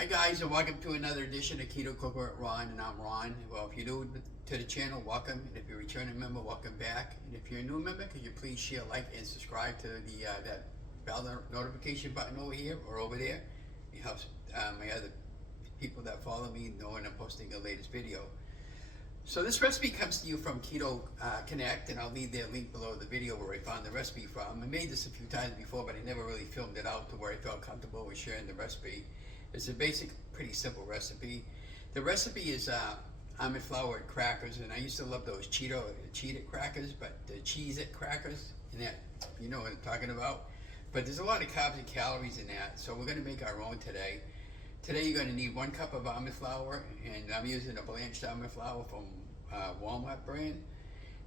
Hi guys, and welcome to another edition of Keto Cooker with Ron, and I'm Ron. Well, if you're new to the channel, welcome, and if you're a returning member, welcome back. And if you're a new member, could you please share, like, and subscribe to the that bell notification button over here or over there? It helps my other people that follow me know when I'm posting the latest video. So this recipe comes to you from Keto Connect, and I'll leave their link below the video where I found the recipe from. I made this a few times before, but I never really filmed it out to where I felt comfortable with sharing the recipe. It's a basic, pretty simple recipe. The recipe is almond flour and crackers, and I used to love those Cheez-It crackers, but the Cheeze-It crackers, and that, you know what I'm talking about. But there's a lot of carbs and calories in that, so we're gonna make our own today. Today you're gonna need 1 cup of almond flour, and I'm using a blanched almond flour from Walmart brand.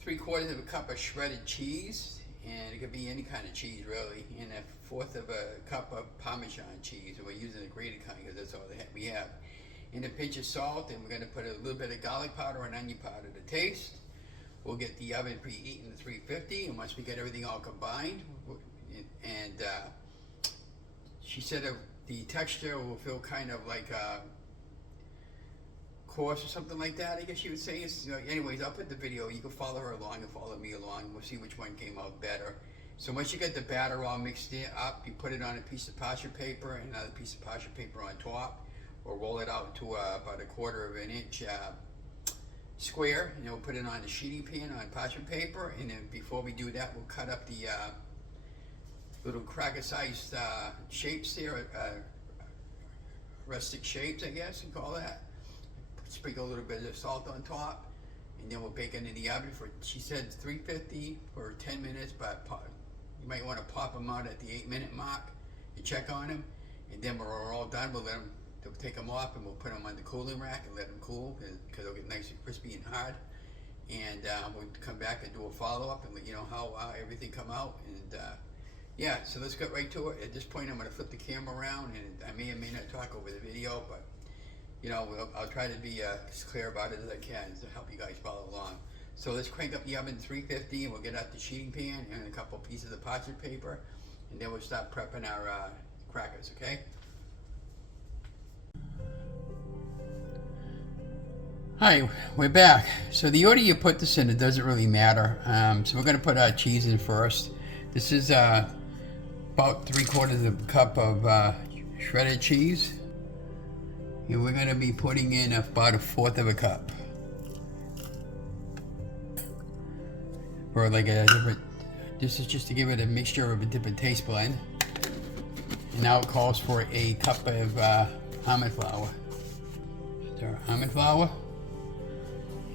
3/4 of a cup of shredded cheese, and it could be any kind of cheese really, and 1/4 of a cup of parmesan cheese, and we're using the grated kind because that's all we have. And a pinch of salt, and we're going to put a little bit of garlic powder and onion powder to taste. We'll get the oven preheating to 350, and once we get everything all combined, and she said the texture will feel kind of like course or something like that, I guess you would say. Anyways, I'll put the video. You can follow her along and follow me along. We'll see which one came out better. So once you get the batter all mixed up, you put it on a piece of parchment paper and another piece of parchment paper on top, or roll it out to about 1/4 of an inch square, and we'll put it on the sheeting pan on parchment paper. And then before we do that, we'll cut up the little cracker-sized shapes there, rustic shapes, I guess you call that. Sprinkle a little bit of salt on top, and then we'll bake it in the oven for, she said, 350 for 10 minutes, but you might want to pop them out at the 8-minute mark and check on them. And then when we're all done, we'll take them off, and we'll put them on the cooling rack and let them cool, because they'll get nice and crispy and hard. And we'll come back and do a follow-up and let you know how everything come out. And yeah, so let's get right to it. At this point, I'm going to flip the camera around, and I may or may not talk over the video, but you know, I'll try to be as clear about it as I can to help you guys follow along. So let's crank up the oven to 350, and we'll get out the sheeting pan and a couple pieces of parchment paper, and then we'll start prepping our crackers, okay? Hi, we're back. So the order you put this in, it doesn't really matter. So we're going to put our cheese in first. This is about 3/4 of a cup of shredded cheese. And we're going to be putting in about 1/4 of a cup. For like a different, this is just to give it a mixture of a different taste blend. And now it calls for a cup of almond flour. So almond flour.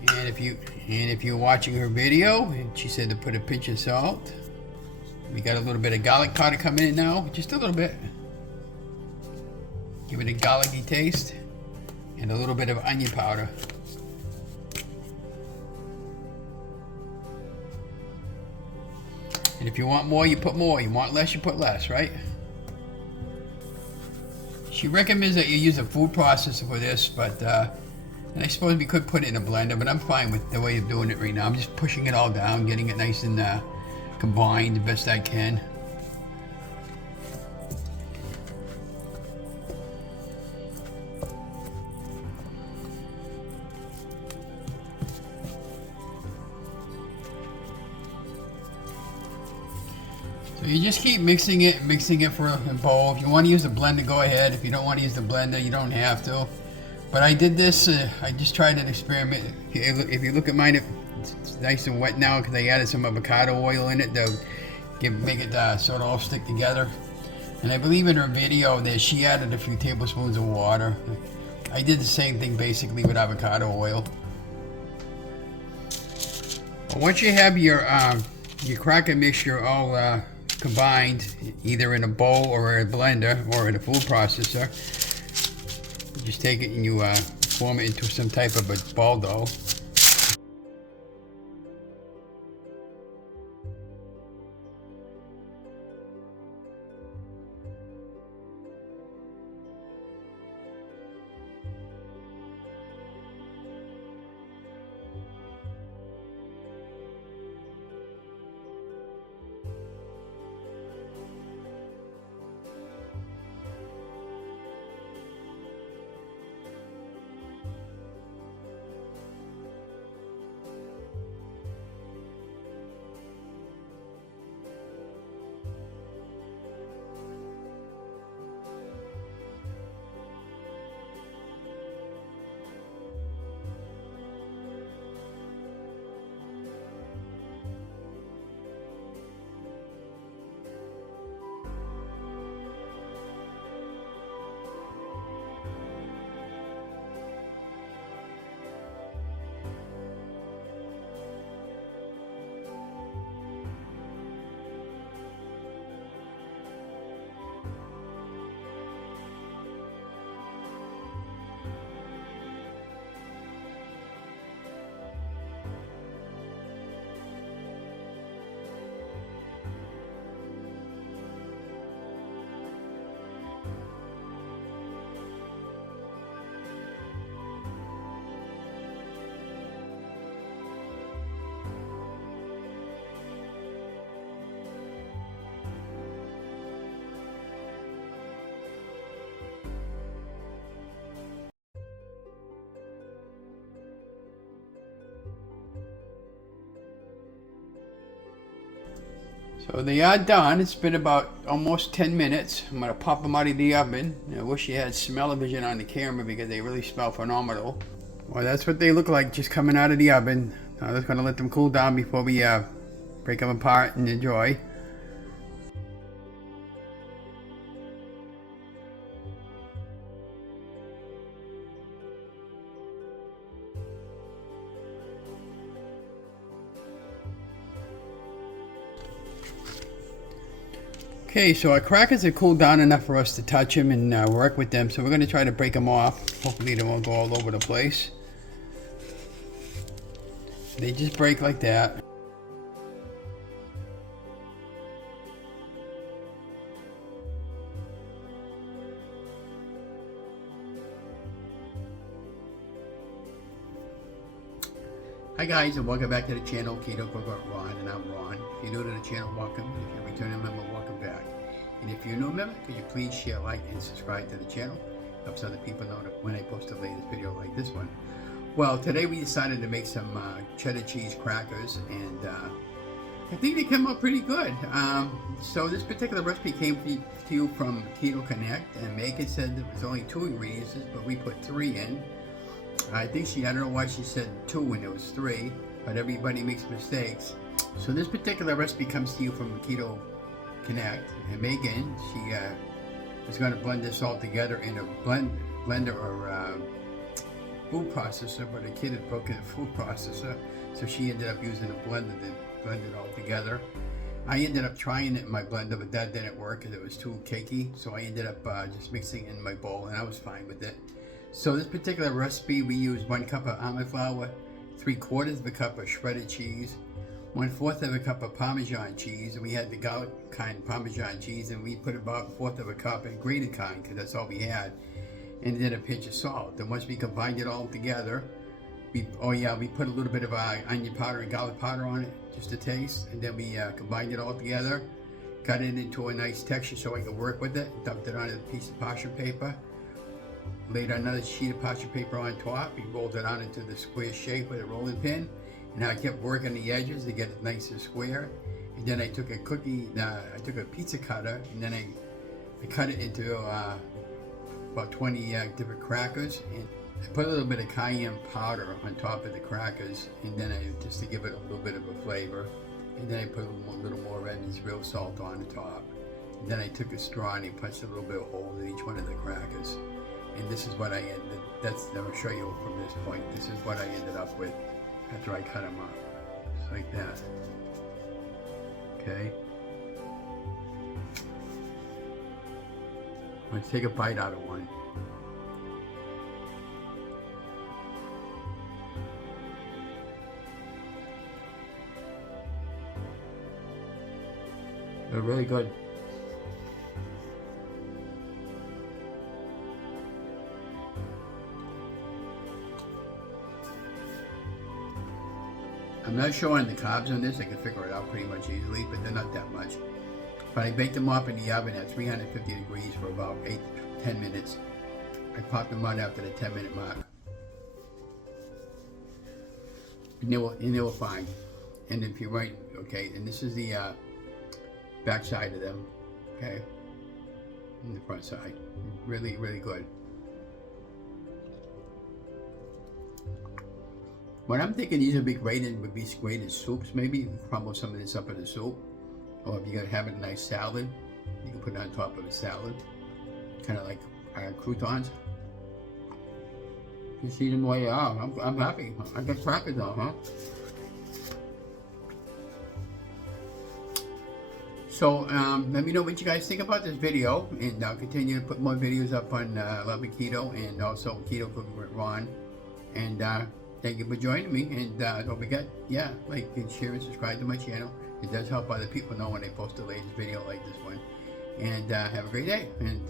And if you're watching her video, she said to put a pinch of salt. We got a little bit of garlic powder coming in now, just a little bit. Give it a garlicky taste, and a little bit of onion powder. And if you want more, you put more. You want less, you put less, right? She recommends that you use a food processor for this, but and I suppose we could put it in a blender, but I'm fine with the way of doing it right now. I'm just pushing it all down, getting it nice and combined the best I can. So you just keep mixing it for a bowl. If you want to use the blender, go ahead. If you don't want to use the blender, you don't have to. But I did this, I just tried an experiment. If you look at mine, it's nice and wet now because I added some avocado oil in it to make it sort of all stick together. And I believe in her video that she added a few tablespoons of water. I did the same thing basically with avocado oil. But once you have your cracker mixture all combined, either in a bowl or a blender or in a food processor, you just take it and you form it into some type of a ball dough. So they are done. It's been about almost 10 minutes. I'm going to pop them out of the oven. I wish you had smell-o-vision on the camera because they really smell phenomenal. Well, that's what they look like just coming out of the oven. Now just going to let them cool down before we break them apart and enjoy. Okay, so our crackers are cooled down enough for us to touch them and work with them. So we're going to try to break them off. Hopefully they won't go all over the place. They just break like that. Hi guys, and welcome back to the channel, Keto Connect Ron, and I'm Ron. If you're new to the channel, welcome. If you're a returning member, welcome back. And if you're a new member, could you please share, like, and subscribe to the channel? Helps other people know that when I post a latest video like this one. Well, today we decided to make some cheddar cheese crackers, and I think they came out pretty good. So this particular recipe came to you from Keto Connect, and Megan said there was only 2 ingredients, but we put 3 in. I don't know why she said 2 when there was 3, but everybody makes mistakes. So this particular recipe comes to you from Keto Connect, and Megan, she was going to blend this all together in a blender or food processor, but a kid had broken a food processor, so she ended up using a blender to blend it all together. I ended up trying it in my blender, but that didn't work because it was too cakey, so I ended up just mixing it in my bowl, and I was fine with it. So this particular recipe, we use 1 cup of almond flour, 3/4 of a cup of shredded cheese, 1/4 of a cup of parmesan cheese, and we had the garlic kind parmesan cheese, and we put about 1/4 of a cup of grated kind because that's all we had, and then a pinch of salt. Then once we combined it all together, we put a little bit of onion powder and garlic powder on it just to taste, and then we combined it all together, cut it into a nice texture so I could work with it, dumped it on a piece of parchment paper, laid another sheet of parchment paper on top. We rolled it out into the square shape with a rolling pin, and I kept working the edges to get it nice and square. And then I took a pizza cutter, and then I cut it into about 20 different crackers, and I put a little bit of cayenne powder on top of the crackers, and then just to give it a little bit of a flavor. And then I put a little more red and real salt on the top. And then I took a straw and I punched a little bit of hole in each one of the crackers. And this is what I ended. I'll show you from this point. This is what I ended up with after I cut them up, just like that. Okay. Let's take a bite out of one. They're really good. I'm not showing the carbs on this. I can figure it out pretty much easily, but they're not that much. But I baked them up in the oven at 350 degrees for about 8 to 10 minutes. I popped them out after the 10-minute mark. And they were fine. And if you're right, okay, and this is the back side of them, okay, and the front side. Really, really good. What I'm thinking these would be great in soups maybe. You can crumble some of this up in a soup. Or if you're gonna have a nice salad, you can put it on top of a salad. Kind of like croutons. You see them way out. I'm happy. I got crackers though, huh? So let me know what you guys think about this video, and I'll continue to put more videos up on Lovin Keto and also Keto Cooking with Ron. And thank you for joining me, and don't forget, like and share and subscribe to my channel. It does help other people know when they post the latest video like this one. And have a great day, and